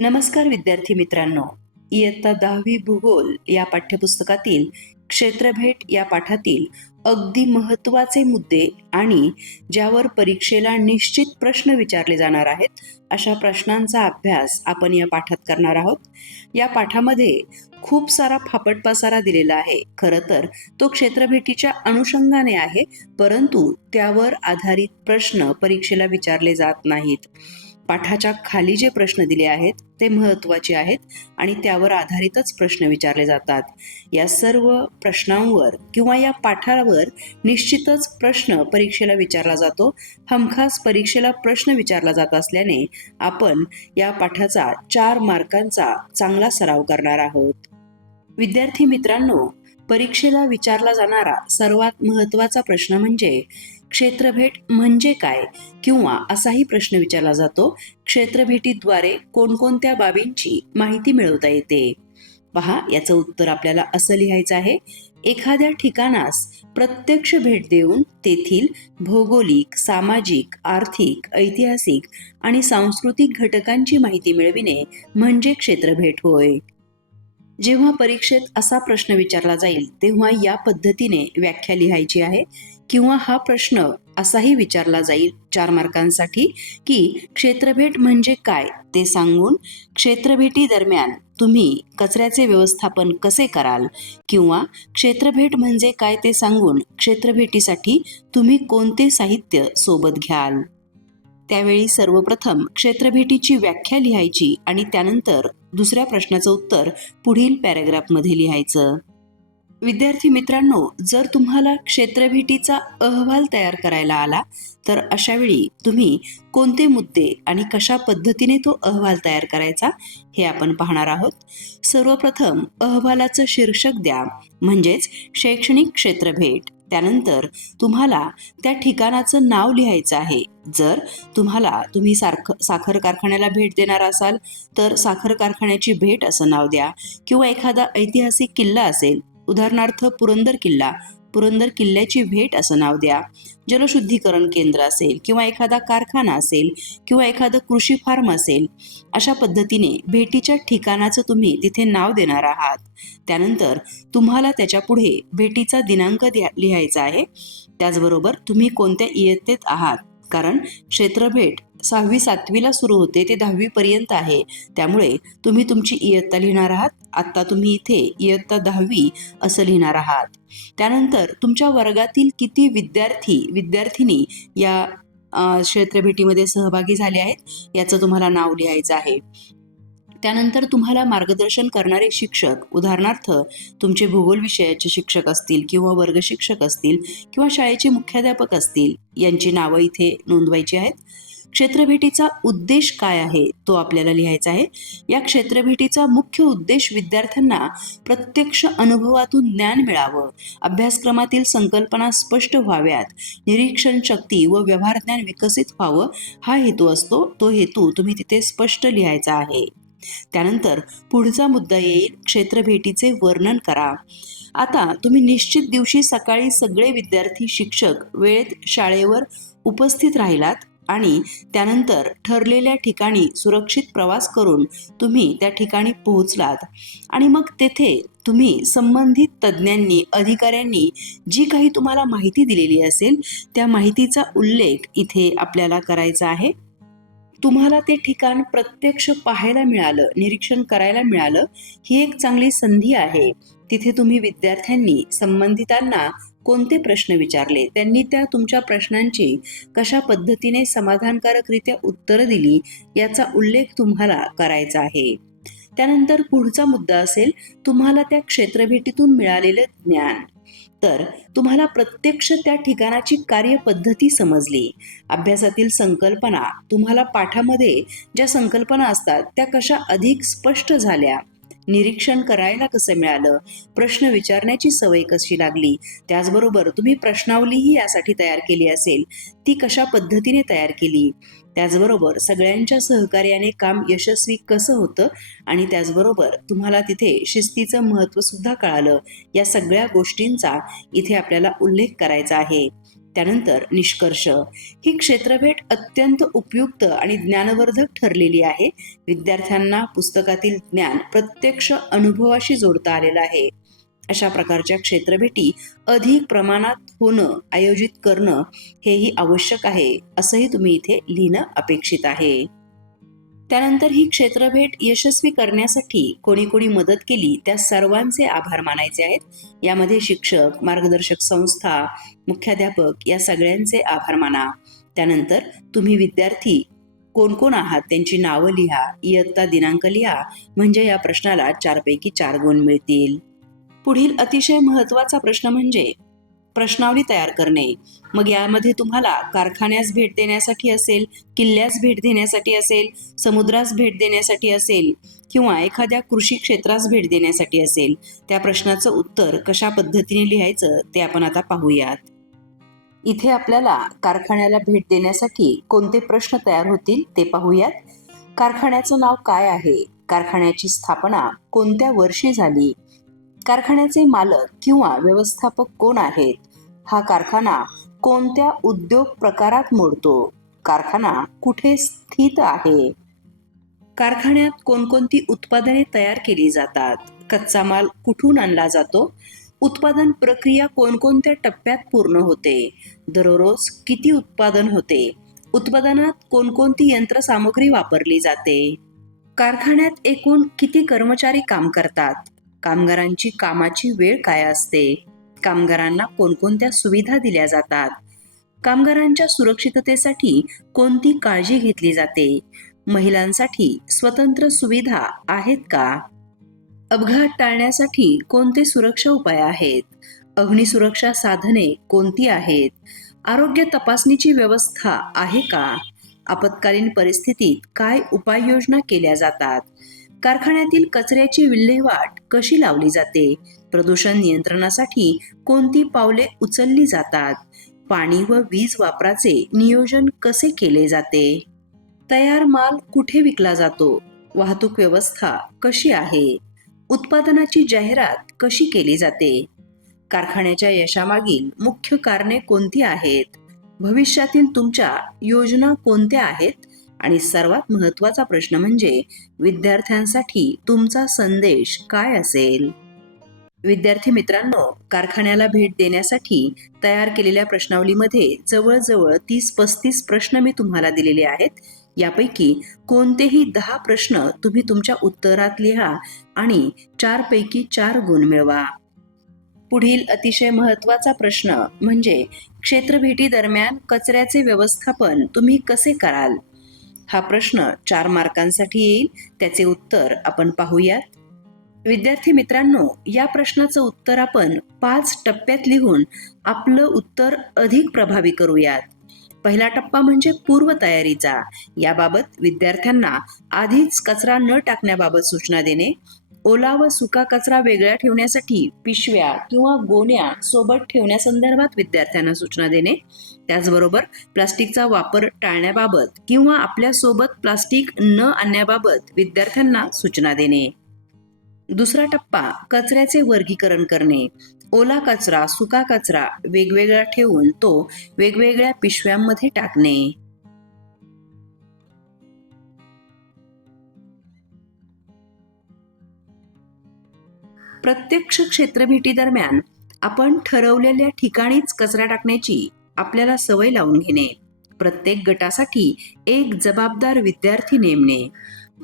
नमस्कार विद्यार्थी मित्रांनो. इयत्ता दहावी भूगोल या पाठ्यपुस्तकातील क्षेत्रभेट या पाठातील अगदी महत्त्वाचे मुद्दे आणि ज्यावर परीक्षेला निश्चित प्रश्न विचारले जाणार आहेत अशा प्रश्नांचा अभ्यास आपण या पाठात करणार आहोत. या पाठामध्ये खूप सारा फापट पसारा दिलेला आहे. खरं तर तो क्षेत्रभेटीच्या अनुषंगाने आहे परंतु त्यावर आधारित प्रश्न परीक्षेला विचारले जात नाहीत. पाठाच्या खाली जे प्रश्न दिले आहेत ते महत्त्वाचे आहेत आणि त्यावर आधारितच प्रश्न विचारले जातात. या सर्व प्रश्नांवर किंवा या पाठावर निश्चितच प्रश्न परीक्षेला विचारला जातो. हमखास परीक्षेला प्रश्न विचारला जात असल्याने आपण या पाठाचा चार मार्कांचा चांगला सराव करणार आहोत. विद्यार्थी मित्रांनो परीक्षेला विचारला जाणारा सर्वात महत्त्वाचा प्रश्न म्हणजे क्षेत्रभेट म्हणजे काय? किंवा असाही प्रश्न विचारला जातो क्षेत्रभेटीद्वारे कोणकोणत्या बाबींची माहिती मिळवता येते? पहा याचं उत्तर आपल्याला असं लिहायचं आहे. एखाद्या ठिकाणास प्रत्यक्ष भेट देऊन तेथील भौगोलिक सामाजिक आर्थिक ऐतिहासिक आणि सांस्कृतिक घटकांची माहिती मिळविणे म्हणजे क्षेत्रभेट होय. जेव्हा परीक्षेत असा प्रश्न विचारला जाईल तेव्हा या पद्धतीने व्याख्या लिहायची आहे. किंवा हा प्रश्न असाही विचारला जाईल चार मार्कांसाठी की क्षेत्रभेट म्हणजे काय ते सांगून क्षेत्रभेटी दरम्यान तुम्ही कचऱ्याचे व्यवस्थापन कसे कराल? किंवा क्षेत्रभेट म्हणजे काय ते सांगून क्षेत्रभेटीसाठी तुम्ही कोणते साहित्य सोबत घ्याल? त्यावेळी सर्वप्रथम क्षेत्रभेटीची व्याख्या लिहायची आणि त्यानंतर दुसऱ्या प्रश्नाचं उत्तर पुढील पॅराग्राफमध्ये लिहायचं. विद्यार्थी मित्रांनो जर तुम्हाला क्षेत्रभेटीचा अहवाल तयार करायला आला तर अशावेळी तुम्ही कोणते मुद्दे आणि कशा पद्धतीने तो अहवाल तयार करायचा हे आपण पाहणार आहोत. सर्वप्रथम अहवालाचं शीर्षक द्या म्हणजेच शैक्षणिक क्षेत्रभेट. त्यानंतर तुम्हाला त्या ठिकाणाचं नाव लिहायचं आहे. जर तुम्हाला तुम्ही सारख साखर कारखान्याला भेट देणार असाल तर साखर कारखान्याची भेट असं नाव द्या. किंवा एखादा ऐतिहासिक किल्ला असेल उदाहरणार्थ पुरंदर किल्ला पुरंदर किल्ल्याची भेट असं नाव द्या. जलशुद्धीकरण केंद्र असेल किंवा एखादा कारखाना असेल किंवा एखादं कृषी फार्म असेल अशा पद्धतीने भेटीच्या ठिकाणाचं तुम्ही तिथे नाव देणार आहात. त्यानंतर तुम्हाला त्याच्या पुढे भेटीचा दिनांक द्या लिहायचा आहे. त्याचबरोबर तुम्ही कोणत्या इयत्तेत आहात? कारण क्षेत्रभेट सहावी सातवीला सुरू होते ते दहावीपर्यंत आहे. त्यामुळे तुम्ही तुमची इयत्ता लिहिणार आहात. आत्ता तुम्ही इथे इयत्ता दहावी असं लिहिणार आहात. त्यानंतर तुमच्या वर्गातील किती विद्यार्थी विद्यार्थिनी या क्षेत्रभेटीमध्ये सहभागी झाले आहेत याचं तुम्हाला नाव लिहायचं आहे. त्यानंतर तुम्हाला मार्गदर्शन करणारे शिक्षक उदाहरणार्थ तुमचे भूगोल विषयाचे शिक्षक असतील किंवा वर्ग शिक्षक असतील किंवा शाळेचे मुख्याध्यापक असतील यांची नावं इथे नोंदवायची आहेत. क्षेत्रभेटीचा उद्देश काय आहे तो आपल्याला लिहायचा आहे. या क्षेत्रभेटीचा मुख्य उद्देश विद्यार्थ्यांना प्रत्यक्ष अनुभवातून ज्ञान मिळावं. अभ्यासक्रमातील संकल्पना स्पष्ट व्हाव्यात. निरीक्षण शक्ती व व्यवहार ज्ञान विकसित व्हावं हा हेतू असतो. तो हेतू तुम्ही तिथे स्पष्ट लिहायचा आहे. त्यानंतर पुढचा मुद्दा येईल क्षेत्रभेटीचे वर्णन करा. आता तुम्ही निश्चित दिवशी सकाळी सगळे विद्यार्थी शिक्षक वेळेत शाळेवर उपस्थित राहिलात. आणि त्यानंतर ठरलेल्या ठिकाणी सुरक्षित प्रवास करून तुम्ही त्या ठिकाणी पोहोचलात. आणि मग तेथे तुम्ही संबंधित तज्ज्ञांनी अधिकाऱ्यांनी जी काही तुम्हाला माहिती दिलेली असेल त्या माहितीचा उल्लेख इथे आपल्याला करायचा आहे. तुम्हाला ते ठिकाण प्रत्यक्ष पाहायला मिळालं निरीक्षण करायला मिळालं ही एक चांगली संधी आहे. तिथे तुम्ही विद्यार्थ्यांनी संबंधितांना कोणते प्रश्न विचारले? त्यांनी त्या तुमच्या प्रश्नांची कशा पद्धतीने समाधानकारकरित्या उत्तरं दिली याचा उल्लेख तुम्हाला करायचा आहे. त्यानंतर पुढचा मुद्दा असेल तुम्हाला त्या क्षेत्रभेटीतून मिळालेलं ज्ञान. तर तुम्हाला प्रत्यक्ष त्या ठिकाणाची कार्यपद्धती समजली. अभ्यासातील संकल्पना तुम्हाला पाठामध्ये ज्या संकल्पना असतात त्या कशा अधिक स्पष्ट झाल्या? निरीक्षण करायला कसं मिळालं? प्रश्न विचारण्याची सवय कशी लागली? त्याचबरोबर तुम्ही प्रश्नावलीही यासाठी तयार केली असेल ती कशा पद्धतीने तयार केली? त्याचबरोबर सगळ्यांच्या सहकार्याने काम यशस्वी कसं होतं? आणि त्याचबरोबर तुम्हाला तिथे शिस्तीचं महत्त्व सुद्धा कळालं. या सगळ्या गोष्टींचा इथे आपल्याला उल्लेख करायचा आहे. त्यानंतर निष्कर्ष. ही क्षेत्रभेट अत्यंत उपयुक्त आणि ज्ञानवर्धक ठरलेली आहे. विद्यार्थ्यांना पुस्तकातील ज्ञान प्रत्यक्ष अनुभवाशी जोडता आलेलं आहे. अशा प्रकारच्या क्षेत्रभेटी अधिक प्रमाणात होणं आयोजित करणं हेही आवश्यक आहे असंही तुम्ही इथे लिहिणं अपेक्षित आहे. त्यानंतर ही क्षेत्रभेट यशस्वी करण्यासाठी कोणी कोणी मदत केली त्या सर्वांचे आभार मानायचे आहेत. यामध्ये शिक्षक मार्गदर्शक संस्था मुख्याध्यापक या सगळ्यांचे आभार माना. त्यानंतर तुम्ही विद्यार्थी कोण कोण आहात त्यांची नावं लिहा इयत्ता दिनांक लिहा म्हणजे या प्रश्नाला चारपैकी चार गुण मिळतील. पुढील अतिशय महत्त्वाचा प्रश्न म्हणजे प्रश्नावली तयार करणे. मग यामध्ये तुम्हाला कारखान्यास भेट देण्यासाठी असेल किल्ल्यास भेट देण्यासाठी असेल समुद्रास भेट देण्यासाठी असेल किंवा एखाद्या कृषी क्षेत्रास भेट देण्यासाठी असेल त्या प्रश्नाचं उत्तर कशा पद्धतीने लिहायचं ते आपण आता पाहूयात. इथे आपल्याला कारखान्याला भेट देण्यासाठी कोणते प्रश्न तयार होतील ते पाहूयात. कारखान्याचं नाव काय आहे? कारखान्याची स्थापना कोणत्या वर्षी झाली? कारखान्याचे मालक किंवा व्यवस्थापक कोण आहेत? हा कारखाना कोणत्या उद्योग प्रकारात मोडतो? कारखाना कुठे स्थित आहे? कारखान्यात कोणकोणती उत्पादने तयार केली जातात? कच्चा माल कुठून आणला जातो? उत्पादन प्रक्रिया कोणकोणत्या टप्प्यात पूर्ण होते? दररोज किती उत्पादन होते? उत्पादनात कोणकोणती यंत्रसामुग्री वापरली जाते? कारखान्यात एकूण किती कर्मचारी काम करतात? कामगारांची कामाची वेळ काय असते? कामगारांना कोणकोणत्या सुविधा दिल्या जातात? कामगारांच्या सुरक्षिततेसाठी कोणती काळजी घेतली जाते? महिलांसाठी स्वतंत्र सुविधा आहेत का? अपघात टाळण्यासाठी कोणते सुरक्षा उपाय आहेत? अग्निसुरक्षा साधने कोणती आहेत? आरोग्य तपासणीची व्यवस्था आहे का? आपत्कालीन परिस्थितीत काय उपाययोजना केल्या जातात? कारखान्यातील कचऱ्याची विल्हेवाट कशी लावली जाते? प्रदूषण नियंत्रणासाठी कोणती पावले उचलली जातात? पाणी व वीज वापराचे नियोजन कसे केले जाते? तयार माल कुठे विकला जातो? वाहतूक व्यवस्था कशी आहे? उत्पादनाची जाहिरात कशी केली जाते? कारखान्याच्या यशामागील मुख्य कारणे कोणती आहेत? भविष्यातील तुमच्या योजना कोणत्या आहेत? आणि सर्वात महत्त्वाचा प्रश्न म्हणजे विद्यार्थ्यांसाठी तुमचा संदेश काय असेल? विद्यार्थी मित्रांनो कारखान्याला भेट देण्यासाठी तयार केलेल्या प्रश्नावलीमध्ये जवळजवळ तीस पस्तीस प्रश्न मी तुम्हाला दिलेले आहेत. यापैकी कोणतेही दहा प्रश्न तुम्ही तुमच्या उत्तरात लिहा आणि चारपैकी चार गुण मिळवा. पुढील अतिशय महत्त्वाचा प्रश्न म्हणजे क्षेत्रभेटी दरम्यान कचऱ्याचे व्यवस्थापन तुम्ही कसे कराल? हा प्रश्न चार मार्कांसाठी येईल. त्याचे उत्तर आपण पाहूयात. विद्यार्थी मित्रांनो या प्रश्नाचं उत्तर आपण पाच टप्प्यात लिहून आपलं उत्तर अधिक प्रभावी करूयात. पहिला टप्पा म्हणजे पूर्वतयारीचा. याबाबत विद्यार्थ्यांना आधीच कचरा न टाकण्याबाबत सूचना देणे. ओला व सुका कचरा वेगळ्या ठेवण्यासाठी पिशव्या किंवा गोण्या सोबत ठेवण्यासंदर्भात विद्यार्थ्यांना सूचना देणे. त्याचबरोबर प्लास्टिकचा वापर टाळण्याबाबत किंवा आपल्यासोबत प्लास्टिक न आणण्याबाबत विद्यार्थ्यांना सूचना देणे. दुसरा टप्पा कचऱ्याचे वर्गीकरण करणे. ओला कचरा सुका कचरा वेगवेगळा ठेवून तो वेगवेगळ्या पिशव्यांमध्ये टाकणे. प्रत्यक्ष क्षेत्रभेटीदरम्यान आपण ठरवलेल्या ठिकाणीच कचरा टाकण्याची आपल्याला सवय लावून घेणे प्रत्येक गटासाठी एक जबाबदार विद्यार्थी नेमणे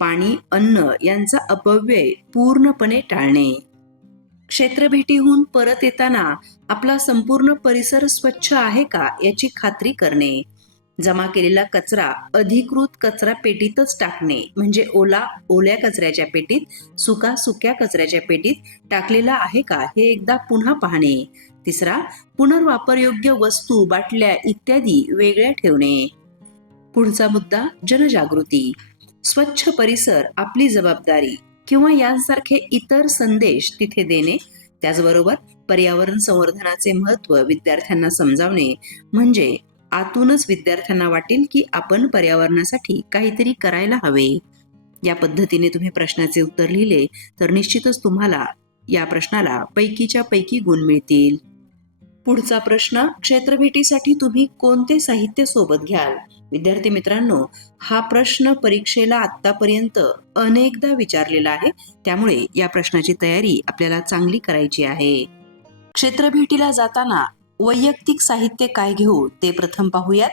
पाणी अन्न यांचा अपव्यय पूर्णपणे टाळणे. क्षेत्रभेटीहून परत येताना आपला संपूर्ण परिसर स्वच्छ आहे का याची खात्री करणे. जमा केलेला कचरा अधिकृत कचरा पेटीतच टाकणे म्हणजे ओला ओल्या कचऱ्याच्या पेटीत सुका सुक्या कचऱ्याच्या पेटीत टाकलेला आहे का हे एकदा पुन्हा पाहणे. तिसरा पुनर्वापरयोग्य वस्तू बाटल्या इत्यादी वेगळ्या ठेवणे. पुढचा मुद्दा जनजागृती. स्वच्छ परिसर आपली जबाबदारी किंवा यांसारखे इतर संदेश तिथे देणे त्याचबरोबर पर्यावरण संवर्धनाचे महत्त्व विद्यार्थ्यांना समजावणे म्हणजे आतूनच विद्यार्थ्यांना वाटेल की आपण पर्यावरणासाठी काहीतरी करायला हवे. या पद्धतीने तुम्ही प्रश्नाचे उत्तर लिहिले तर निश्चितच तुम्हाला या प्रश्नाला पैकीच्या पैकी गुण मिळतील. पुढचा प्रश्न क्षेत्रभेटीसाठी तुम्ही कोणते साहित्य सोबत घ्याल? विद्यार्थी मित्रांनो हा प्रश्न परीक्षेला आत्तापर्यंत अनेकदा विचारलेला आहे त्यामुळे या प्रश्नाची तयारी आपल्याला चांगली करायची आहे. क्षेत्रभेटीला जाताना वैयक्तिक साहित्य काय घेऊ ते प्रथम पाहूयात.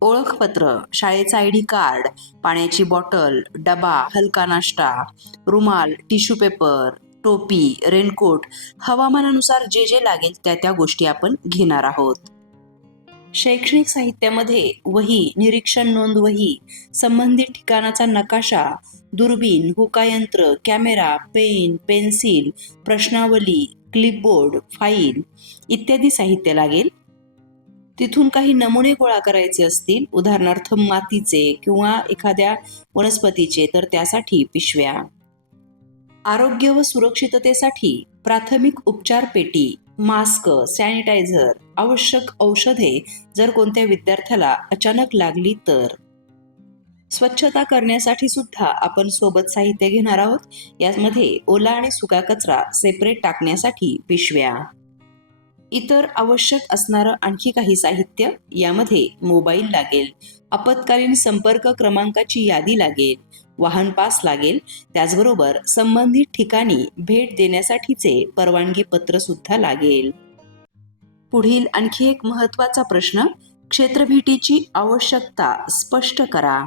ओळखपत्र शाळेचा आय डी कार्ड पाण्याची बॉटल डबा हलका नाश्ता रुमाल टिश्यू पेपर टोपी रेनकोट हवामानानुसार जे जे लागेल त्या त्या गोष्टी आपण घेणार आहोत. शैक्षणिक साहित्यामध्ये वही निरीक्षण नोंद वही संबंधित ठिकाणाचा नकाशा दुर्बीण हुकायंत्र कॅमेरा पेन पेन्सिल प्रश्नावली क्लिपबोर्ड फाईल इत्यादी साहित्य लागेल. तिथून काही नमुने गोळा करायचे असतील उदाहरणार्थ मातीचे किंवा एखाद्या वनस्पतीचे तर त्यासाठी पिशव्या. आरोग्य व सुरक्षिततेसाठी प्राथमिक उपचार पेटी मास्क सॅनिटायझर आवश्यक औषधे जर कोणत्या विद्यार्थ्याला अचानक लागली तर. स्वच्छता करण्यासाठी सुद्धा आपण सोबत साहित्य घेणार आहोत. यामध्ये ओला आणि सुका कचरा सेपरेट टाकण्यासाठी पिशव्या. इतर आवश्यक असणारं आणखी काही साहित्य यामध्ये मोबाईल लागेल. आपत्कालीन संपर्क क्रमांकाची यादी लागेल. वाहन पास लागेल. त्याचबरोबर संबंधित ठिकाणी भेट देण्यासाठीचे परवानगी पत्र सुद्धा लागेल. पुढील आणखी एक महत्त्वाचा प्रश्न क्षेत्रभेटीची आवश्यकता स्पष्ट करा.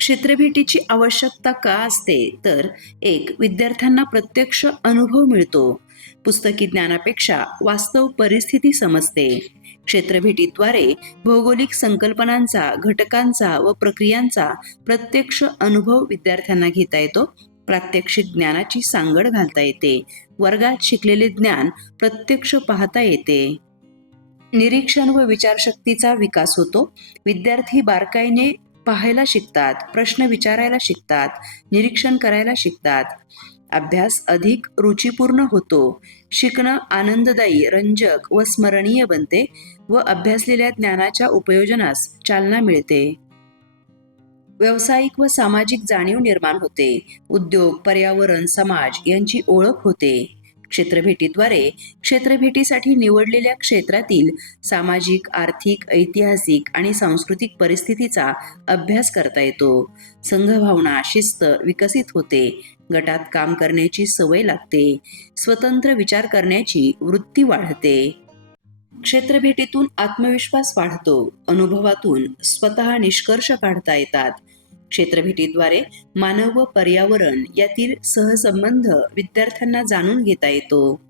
क्षेत्रभेटीची आवश्यकता का असते तर एक विद्यार्थ्यांना प्रत्यक्ष अनुभव मिळतो. पुस्तकी ज्ञानापेक्षा वास्तव परिस्थिती समजते. क्षेत्रभेटीद्वारे भौगोलिक संकल्पनांचा घटकांचा व प्रक्रियांचा प्रत्यक्ष अनुभव विद्यार्थ्यांना घेता येतो. प्रात्यक्षिक ज्ञानाची सांगड घालता येते. वर्गात शिकलेले ज्ञान प्रत्यक्ष पाहता येते. निरीक्षण व विचारशक्तीचा विकास होतो. विद्यार्थी बारकाईने पाहायला शिकतात प्रश्न विचारायला शिकतात निरीक्षण करायला शिकतात. अभ्यास अधिक रुचिपूर्ण होतो. शिकणं आनंददायी रंजक व स्मरणीय बनते व अभ्यासलेल्या ज्ञानाच्या उपयोजनास चालना मिळते. व्यावसायिक व सामाजिक जाणीव निर्माण होते. उद्योग पर्यावरण समाज यांची ओळख होते. क्षेत्रभेटीद्वारे क्षेत्रभेटीसाठी निवडलेल्या क्षेत्रातील सामाजिक आर्थिक ऐतिहासिक आणि सांस्कृतिक परिस्थितीचा अभ्यास करता येतो. संघभावना शिस्त विकसित होते. गटात काम करण्याची सवय लागते. स्वतंत्र विचार करण्याची वृत्ती वाढते. क्षेत्रभेटीतून आत्मविश्वास वाढतो. अनुभवातून स्वतः निष्कर्ष काढता येतात. क्षेत्रभेटीद्वारे मानव व पर्यावरण यातील सहसंबंध विद्यार्थ्यांना जाणून घेता येतो.